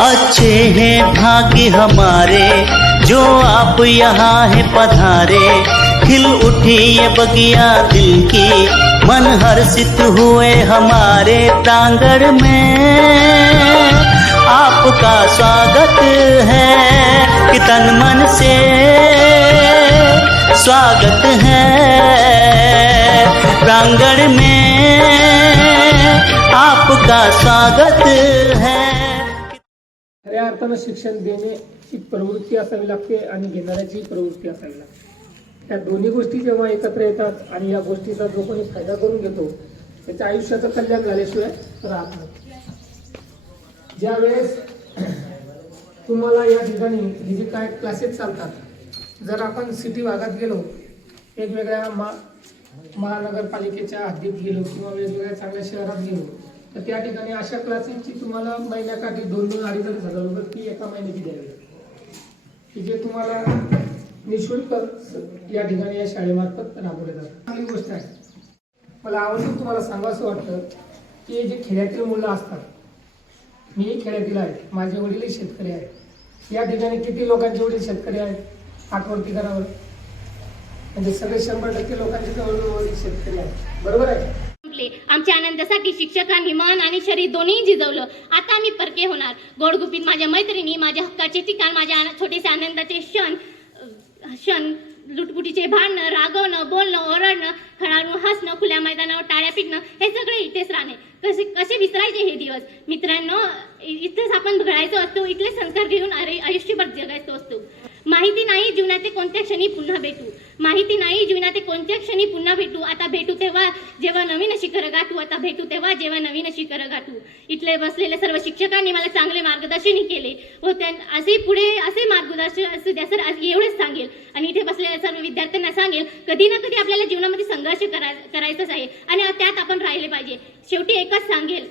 अच्छे हैं भाग्य हमारे, जो आप यहाँ है पधारे। खिल उठी ये बगिया दिल की, मन हर्षित हुए हमारे प्रांगण में। आपका स्वागत है कि तन मन से। स्वागत है प्रांगण में। आपका स्वागत है। खऱ्या अर्थानं शिक्षण देण्याची प्रवृत्ती असावी लागते आणि घेणाऱ्याची प्रवृत्ती असावी लागते. त्या दोन्ही गोष्टी जेव्हा एकत्र येतात आणि या गोष्टीचा जो कोणी फायदा करून घेतो त्याच्या आयुष्याचं कल्याण झाल्याशिवाय राहत नाही. ज्या वेळेस तुम्हाला या ठिकाणी हे जे काय क्लासेस चालतात जर आपण सिटी भागात गेलो वेगवेगळ्या मा महानगरपालिकेच्या हद्दीत गेलो किंवा वेगवेगळ्या चांगल्या शहरात गेलो तर त्या ठिकाणी अशा क्लासेसची तुम्हाला महिन्याकाठी दोन दोन अडीच अडीच हजार रुपये फी एका महिन्याची द्यावी की जे तुम्हाला निशुल्क या ठिकाणी या शाळेमार्फत राबवले जातात. चांगली गोष्ट आहे. मला आवर्जून तुम्हाला सांगावं वाटतं की जे खेड्यातील मुलं असतात मीही खेड्यातील आहे माझे वडीलही शेतकरी आहेत. या ठिकाणी किती लोकांचे वडील शेतकरी आहेत? आठवडती करावर म्हणजे सगळे शंभर टक्के लोकांचे जवळजवळ वडील शेतकरी आहेत. बरोबर आहे? आमच्या आनंदासाठी शिक्षकांनी मन आणि शरीर दोन्ही झिजवलं आता आम्ही परके होणार. गोडगुपीत माझ्या मैत्रिणी माझ्या हक्काचे ठिकाण माझ्या छोटेसे आनंदाचे क्षण क्षण लुटपुटीचे भांडणं रागवणं बोलणं ओरडणं खळाळून हसणं खुल्या मैदानावर टाळ्या पिटणं हे सगळे इथेच राहणे. कसे कसे विसरायचे हे दिवस? मित्रांनो इथेच आपण घडायचो असतो. इथले संस्कार घेऊन अरे आयुष्यभर जगायचो असतो. माहिती नाही जीवनाचे कोणत्या क्षणी पुन्हा भेटू? माहिती नाही जीवनाचे कोणत्या क्षणी पुन्हा भेटू? आता भेटू तेव्हा जेव्हा नवीन शिखर गाठू आता भेटू तेव्हा जेव्हा नवीन शिखर गाठू. इथले बसलेले सर्व शिक्षकांनी मला चांगले मार्गदर्शनही केले. व त्यां असे पुढे असे मार्गदर्शन असू द्या सर आज एवढेच सांगेल. आणि इथे बसलेल्या सर्व विद्यार्थ्यांना सांगेल कधी ना कधी आपल्याला जीवनामध्ये संघर्ष करा करायचाच आहे. आणि त्यात आपण राहिले पाहिजे. शेवटी एकच सांगेल.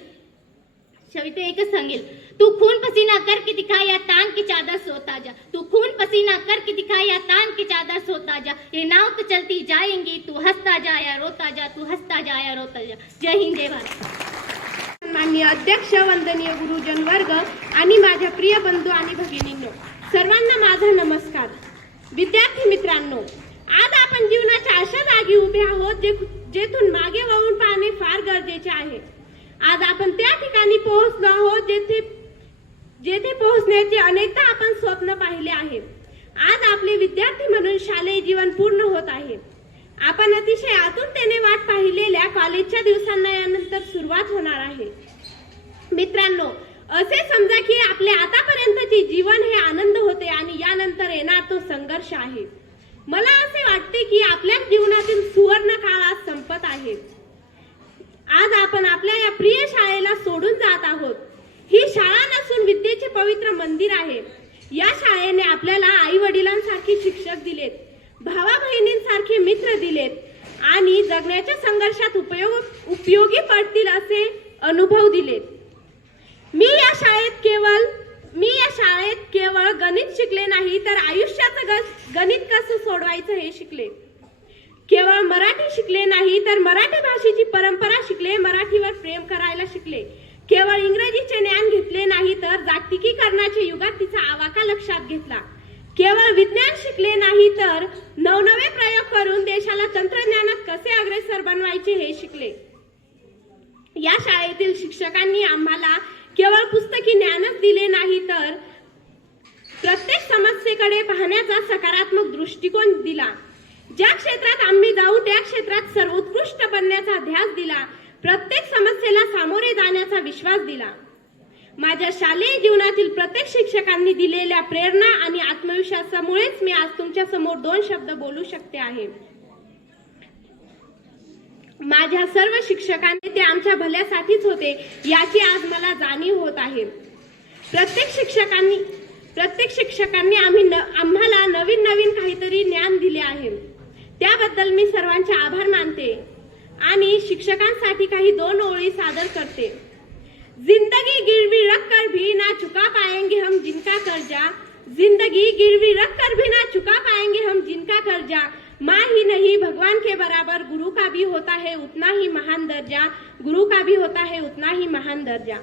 शेवटी एकच सांगेल. तू खून पसीना करके दिखा या तान की चादर सोता जा। तू खून पसीना करके दिखा या तान की चादर सोता जा। ये नाव तो चलती जाएंगी तू हंसता जा या रोता जा तू हंसता जा या रोता जा। जय हिंद जय भारत। माननीय अध्यक्ष वंदनीय गुरुजन वर्ग आणि माझ्या प्रिय बंधू आणि भगिनींनो सर्वांना माझा नमस्कार. विद्यार्थी मित्रांनो आज आपण जीवनाच्या अशा जागी उभे आहोत जे जेथून मागे वळून पाहणे फार गरजेचे आहे. आज आपण त्या ठिकाणी पोहोचलो आहोत जेथे जेथे पोहोचण्याचे अनेकदा आपण स्वप्न पाहिले आहे. आज आपले विद्यार्थी म्हणून शालेय जीवन पूर्ण होत आहे. आपण अतिशय आतुरतेने वाट पाहिलेल्या कॉलेजच्या दिवसांना यानंतर सुरुवात होणार आहे. मित्रांनो असे समजा की आपले आतापर्यंतचे जीवन हे आनंद होते आणि यानंतर येणार तो संघर्ष आहे. मला असे वाटते की आपल्या जीवनातील सुवर्ण काळ आज संपत आहे. आज आपण आपल्या या प्रिय शाळेला सोडून जात आहोत. ही शाळा नसून विद्येचे पवित्र मंदिर आहे. या शाळेने आपल्याला आई वडिलांसारखे शिक्षक दिलेत भावा बहिणींसारखे मित्र दिलेत आणि जगण्याच्या संघर्षात उपयोग उपयोगी पडतील असे अनुभव दिलेत. मी या शाळेत केवळ मी या शाळेत केवळ गणित शिकले नाही तर आयुष्याचं ग- गणित कसं सोडवायचं हे शिकले. केवळ मराठी शिकले नाही तर मराठी भाषेची परंपरा शिकले मराठीवर प्रेम करायला शिकले. केवळ इंग्रजी तर जागतिकीकरणाच्या युगात तिचा आवाका लक्षात घेतला. केवळ विज्ञान शिकले नाही तर नवनवे प्रयोग करून देशाला तंत्रज्ञानात कसे अग्रेसर बनवायचे हे शिकले. या शाळेतील शिक्षकांनी आम्हाला केवळ पुस्तकी ज्ञानच दिले नाही तर प्रत्येक समस्येकडे पाहण्याचा सकारात्मक दृष्टिकोन दिला. ज्या क्षेत्रात आम्ही जाऊ त्या क्षेत्रात सर्वोत्कृष्ट बनण्याचा ध्यास दिला. प्रत्येक समस्येला सामोरे जाण्याचा विश्वास दिला. माझ्या शालेय जीवनातील प्रत्येक शिक्षकांनी दिलेल्या प्रेरणा आणि आत्मविश्वासामुळेच मी आज तुमच्यासमोर दोन शब्द बोलू शकते आहे. माझ्या सर्व शिक्षकांनी ते आमच्या भल्यासाठीच होते याची आज मला जाणीव होत आहे. प्रत्येक शिक्षकांनी प्रत्येक शिक्षकांनी आम्ही न, आम्हाला नवीन नवीन काहीतरी ज्ञान दिले आहे. त्याबद्दल मी सर्वांचे आभार मानते आणि शिक्षकांसाठी काही दोन ओळी सादर करते. ज़िंदगी गिरवी रख कर भी ना चुका पाएँगे हम जिनका कर्जा। ज़िंदगी गिरवी रख कर भी ना चुका पाएँगे हम जिनका कर्जा। माँ ही नहीं, भगवान के बराबर गुरु का भी होता है उतना ही महान दर्जा। गुरु का भी होता है उतना ही महान दर्जा।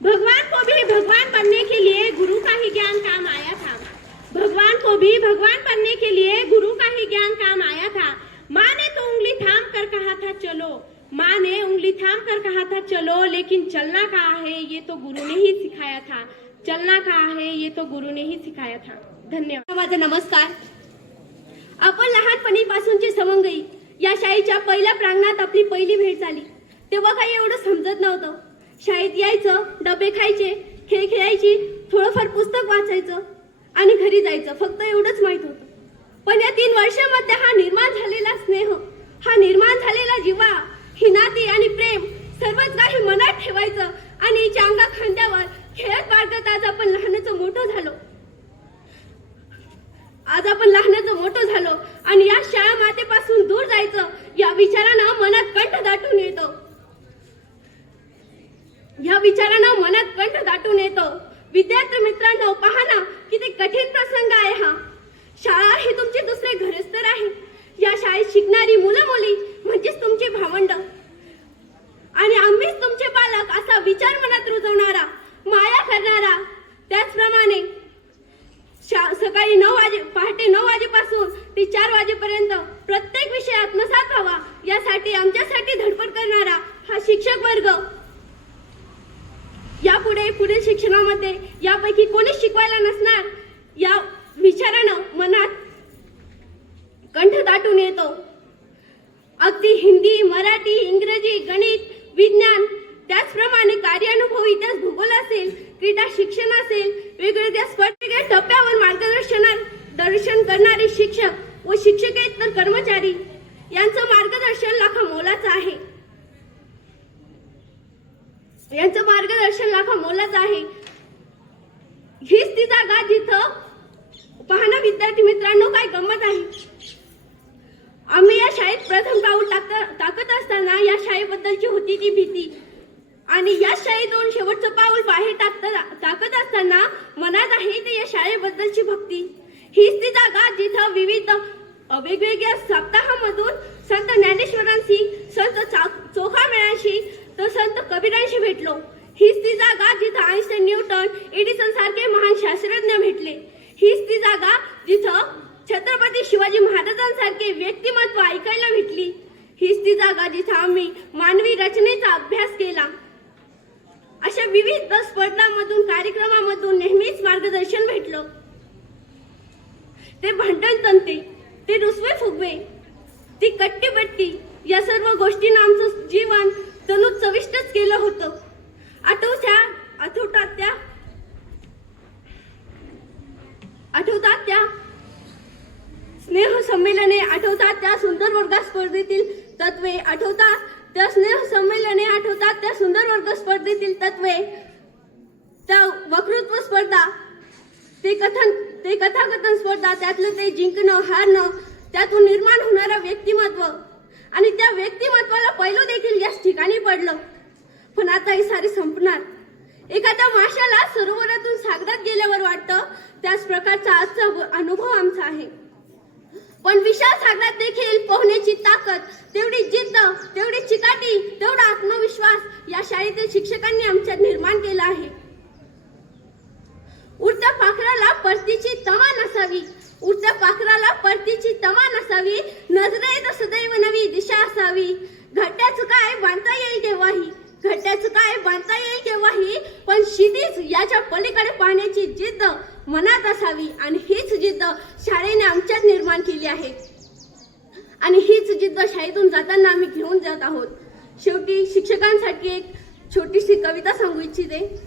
भगवान को भी भगवान बनने के लिए गुरु का ही ज्ञान काम आया था। भगवान को भी भगवान बनने के लिए गुरु का ही ज्ञान काम आया था। माँ ने तो उंगली थाम कर कहा था, चलो माँ ने उंगली थाम कर कहा था चलो लेकिन चलना कहा है? ये तो गुरु ने ही सिखाया था। चलना कहा है? ये तो गुरु ने ही सिखाया था। धन्यवाद। माझा नमस्कार। आपण लहानपणीपासूनची सवंगई. या शाळेच्या पहिल्या प्रांगणात आपली पहिली भेट झाली. तेव्हा काही एवढं समजत नव्हतं. शाळेत यायचं डबे खायचे खेळ खेळायची थोडंफार पुस्तक वाचायचं आणि घरी जायचं फक्त एवढंच माहीत होतं. पण या तीन वर्षामध्ये हा निर्माण झालेला स्नेह हा निर्माण झालेला जीवा ही नाती आणि प्रेम सर्वच काही मनात ठेवायचं आणि हिच्या अंगा खांद्यावर खेळत बाळगत आज आपण लहानाचं मोठं झालो. आज आपण लहानाचं मोठं झालो आणि या शाळा मातेपासून दूर जायचं या विचारानं मनात कंठ दाटून येतो. या विचारानं मनात कंठ दाटून येतो. विद्यार्थी मित्रांनो पहा ना किती कठीण प्रसंग आहे हा. शाळा ही तुमचे दुसरे घरच तर आहे. या शाळेत शिकणारी मुलं मुली म्हणजेच तुमचे भावंड. आणि आम्हीच तुमचे पालक असा विचार मनात रुजवणारा माया करणारा. त्याचप्रमाणे शा- सकाळी नऊ वाजे पहाटे नऊ वाजेपासून ते चार वाजेपर्यंत प्रत्येक विषय आत्मसात व्हावा यासाठी आमच्यासाठी धडपड करणारा हा शिक्षक वर्ग. यापुढे पुढील शिक्षणामध्ये यापैकी कोणी शिकवायला नसणार या विचारानं मनात कंठ दाटून येतो. अगदी हिंदी मराठी इंग्रजी गणित विज्ञान त्याचप्रमाणे कार्यानुभव इतिहास भूगोल असेल क्रीडा शिक्षण असेल वेगवेगळ्या स्पर्धेच्या टप्प्यावर मार्गदर्शन दर्शन करणारे शिक्षक व शिक्षकेतर कर्मचारी यांचं मार्गदर्शन लाखा मोलाचं आहे. यांचं मार्गदर्शन लाखा मोलाचं आहे. हीच ती जागा जिथं पाहणं विद्यार्थी मित्रांनो काय गंमत आहे. आम्ही या शाळेत प्रथम पाऊल टाकत टाकत असताना या शाळेबद्दलची होती ती भीती. आणि या शाळेतून शेवटचं पाऊल बाहेर टाकत टाकत असताना मनात आहे ते या शाळेबद्दलची भक्ती. हीच ती जागा जिथं विविध वेगवेगळ्या सप्ताहामधून संत ज्ञानेश्वरांशी संत चा- चोखामेळांशी तर संत कबीरांशी भेटलो. हीच ती जागा जिथं आईन्स्टाईन न्यूटन एडिसन सारखे महान शास्त्रज्ञ भेटले. हीच ती जागा जिथं छत्रपती शिवाजी महाराजांसारखे व्यक्तिमत्व ऐकायला भेटली. हीच ती जागा जिथे आम्ही मानवी रचनेचा अभ्यास केला. अशा विविध स्पर्धांमधून कार्यक्रमामधून नेहमीच मार्गदर्शन भेटलं. ते भांडण तंते ते रुसवे फुगवे ती कट्टीबट्टी या सर्व गोष्टींना आमचं जीवन तनु चविष्टच केलं होतं. आठवत्या आठवतात त्या आठवतात त्या स्नेह संमेलने आठवतात त्या सुंदर वर्ग स्पर्धेतील तत्वे आठवतात. त्या स्नेह संमेलने आठवतात. त्या सुंदर वर्ग स्पर्धेतील तत्वे. त्या वक्तृत्व स्पर्धा. ते कथन ते कथाकथन स्पर्धा. त्यातलं ते जिंकणं हारणं. त्यातून निर्माण होणारा व्यक्तिमत्व. आणि त्या व्यक्तिमत्वाला पैलू देखील याच ठिकाणी पडलं. पण आता ही सारी संपणार. एखाद्या माशाला सरोवरातून सागरात गेल्यावर वाटतं त्याच प्रकारचा आजचा अनुभव आमचा आहे. पण विशाल सागरात देखील पोहण्याची ताकद तेवढी जिद्द तेवढी चिकाटी तेवढा आत्मविश्वास या शाळेतील शिक्षकांनी आमच्यात निर्माण केला आहे. उडत्या पाखराला परतीची तमा नसावी. उडत्या पाखराला परतीची तमा नसावी. नजरेत सदैव नवी दिशा असावी. घट्ट्याचं काय बांधता येईल केव्हाही? घट्ट्याचं काय बांधता येईल केव्हाही? पण क्षितिज याच्या पलीकडे पाहण्याची जिद्द मनात असावी आणि हीच जिद्द शाळेने आमच्यात निर्माण केली आहे. आणि हीच जिद्द शाळेतून जाताना आम्ही घेऊन जात आहोत. शेवटी शिक्षकांसाठी एक छोटीशी कविता सांगू इच्छिते.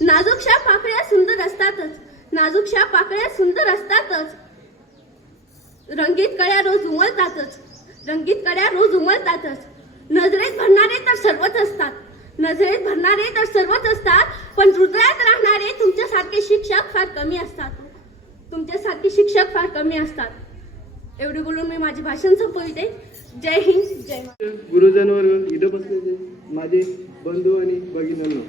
नाजूकशा पाकळ्या सुंदर असतातच. नाजूकशा पाकळ्या सुंदर असतातच. रंगीत कळ्या रोज उमलतातच. रंगीत कळ्या रोज उमलतातच. नजरेत भरणारे तर सर्वच असतात. नजरेत भरणारे तर सर्वच असतात पण हृदयात राहणारे तुमच्यासारखे शिक्षक फार कमी असतात हो. तुमच्यासारखे शिक्षक फार कमी असतात. एवढे बोलून मी माझे भाषण संपविते. जय हिंद जय गुरुजन वर्ग इथं बसलेले माझे बंधू आणि भगिनींनो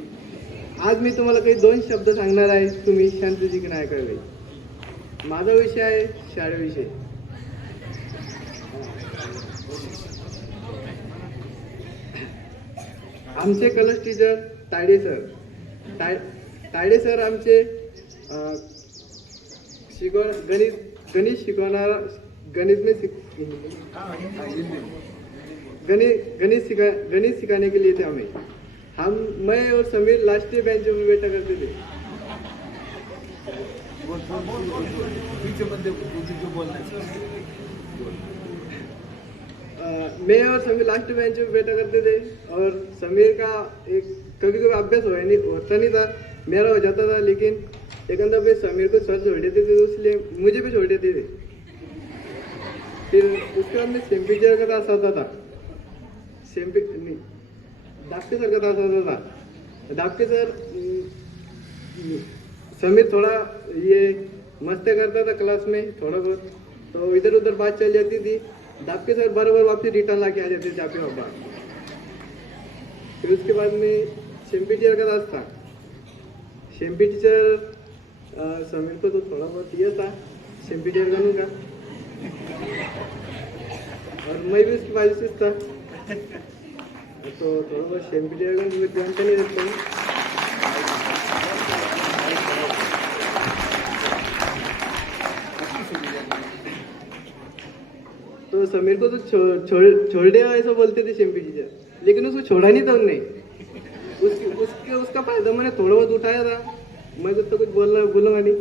आज मी तुम्हाला काही दोन शब्द सांगणार आहे तुम्ही शांततेने ऐकावे माझा विषय आहे शाळेविषयी. आमचे कलश टीचर तायडे सर ताय तायडे सर आमचे अं, शिकव गणित गणित शिकवणारा गणित शिक गणित गणित सिखा गणित सिखाने के लिए थे हमें हम मैं और समीर लास्ट बेंच में बैठा करते थे. अ, मैं और समीर लास्ट बेंच में बैठा करते थे और समीर का एक कभी कभी अभ्यास हो नहीं होता नहीं था। मेरा हो जाता था लेकिन एक अंदर पे समीर को सर छोड़ देते थे तो इसलिए मुझे भी छोड़ देते थे। फिर उसके बाद में सेम्पीचर का साथ आता था। सेम्पी नहीं दापके सर का साथ आता था। दापके सर समीर थोड़ा ये मस्ती करता था क्लास में थोड़ा बहुत तो इधर उधर बात चल जाती थी। दापके सर बराबर वापसी रिटर्न ला के आ जाते जापे बाबा फिर उसके बाद में शेम्पी टीचर का था शेम्पी टीचर समीर को तो थोड़ा बहुत दिया था, शेम्पी टीचर बनू का और मैं भी उसकी बाजू से था। तो थोड़ा बहुत शेम्पी टीचर का ध्यान नहीं रखता हूँ। तो समीर को तो छो, छोड़ छोड़ दे ऐसा बोलते थे शेम्पी टीचर लेकिन उसको छोड़ा नहीं था उनने उसके उसके उसका फायदा मैंने थोड़ा बहुत उठाया था। मैं जब तो कुछ बोल रहा बोलूंगा नहीं।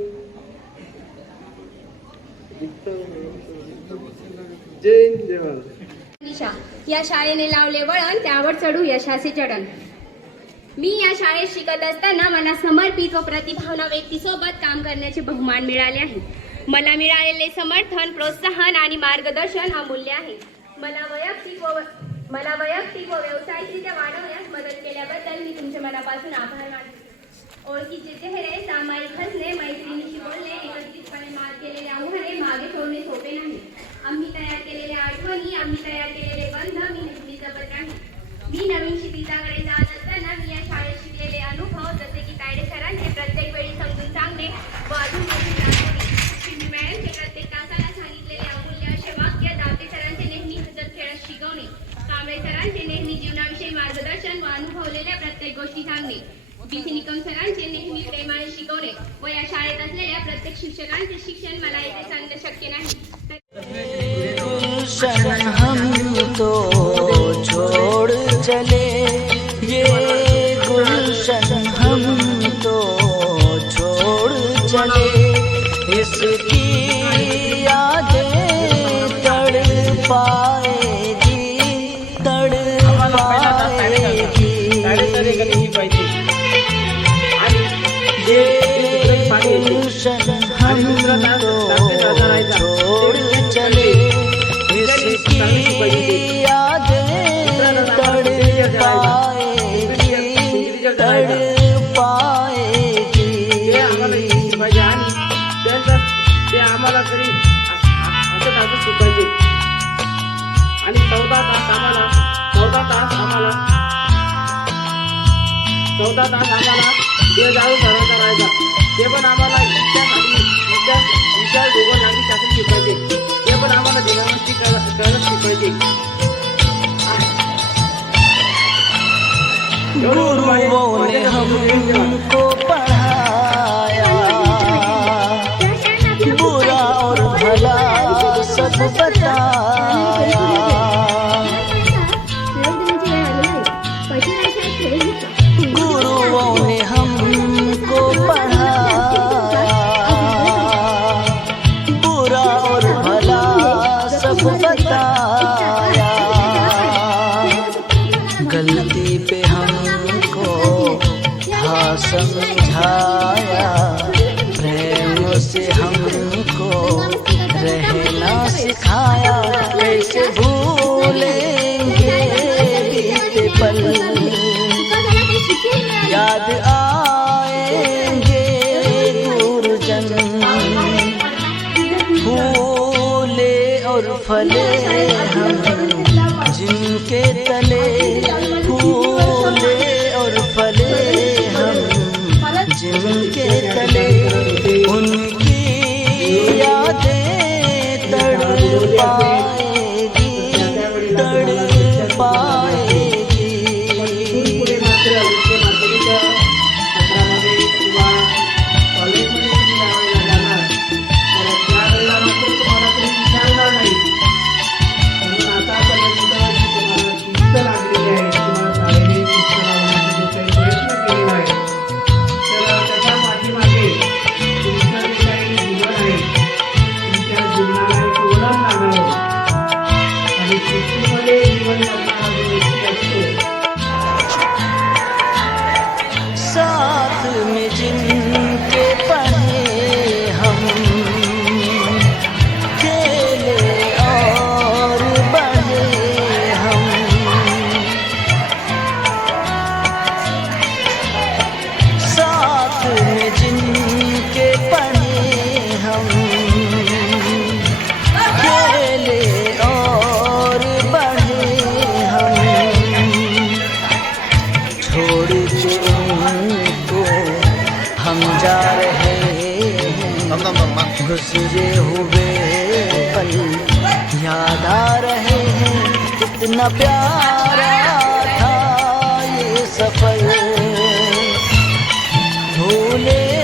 जय हिंद जय भारत। या शाळेने लावले वळण त्यावर चढू यशाचे चढण. मी या शाळेत शिकत असताना मला समर्पित व प्रतिभावना व्यक्तीसोबत काम करण्याचे बहुमान मिळाले आहे. मला मिळालेले समर्थन प्रोत्साहन आणि मार्गदर्शन अमूल्य आहे. मला वैयक्तिक व मला वैयक्तिक व व्यवसायिकरित्या वाढवण्यास मदत केल्याबद्दल मी तुमच्या मनापासून आभार मानते. ओळखीचे चेहरे सामायिक हसणे मैत्रिणीशी बोलणे एकत्रितपणे मात केलेले आव्हाने मागे सोडणे सोपे नाही. आम्ही तयार केलेल्या आठवणी आम्ही तयार केलेले बंध मी नेहमी जपत नाही मी नवीन शिपिताकडे जात असताना मी या शाळेत शिकलेले अनुभव जसे की तायडे सरांचे प्रत्येक वेळी समजून सांगणे व अजून मोठी आठवणी शिंपी मॅडमचे प्रत्येक तासाला सांगितलेले अमूल्य असे वाक्य दाते सरांचे नेहमी हसत खेळत शिकवणे कांबळे सरांचे नेहमी जीवनाविषयी मार्गदर्शन व अनुभवलेल्या प्रत्येक गोष्टी सांगणे. बीसी निकम सरांचे नेहमी प्रेमाने शिकवणे व या शाळेत असलेल्या प्रत्येक शिक्षकांचे शिक्षण मला येथे सांगणे शक्य नाही. शरण हम तो छोड़ चले ये आणि ते आम्हाला तरी शिकायचे आणि चौदा तास आम्हाला चौदा तास आम्हाला चौदा तास आम्हाला ते जाळू करायचा ते पण आम्हाला गुरुओं ने हमको पढ़ाया बुरा और भला। सब बताया गुरुओं ने हमको पढ़ाया। बुरा और भला सब बताया समझाया हम जा रहे हैं। गुजरे हुए पल याद आ रहे हैं। कितना प्यारा था ये सफल भूले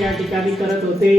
या ठिकाणी करत होते.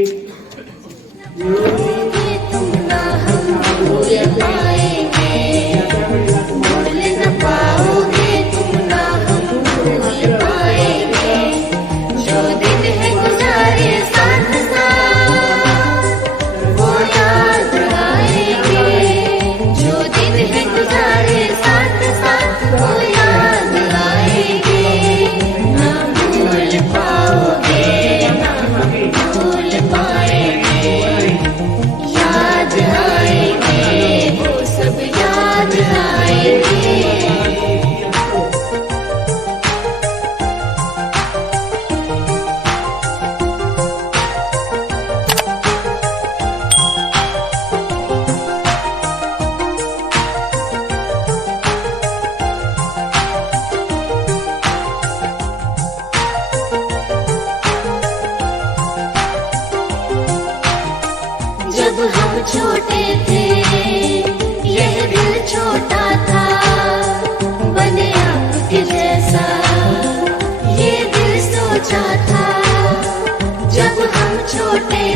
छोटे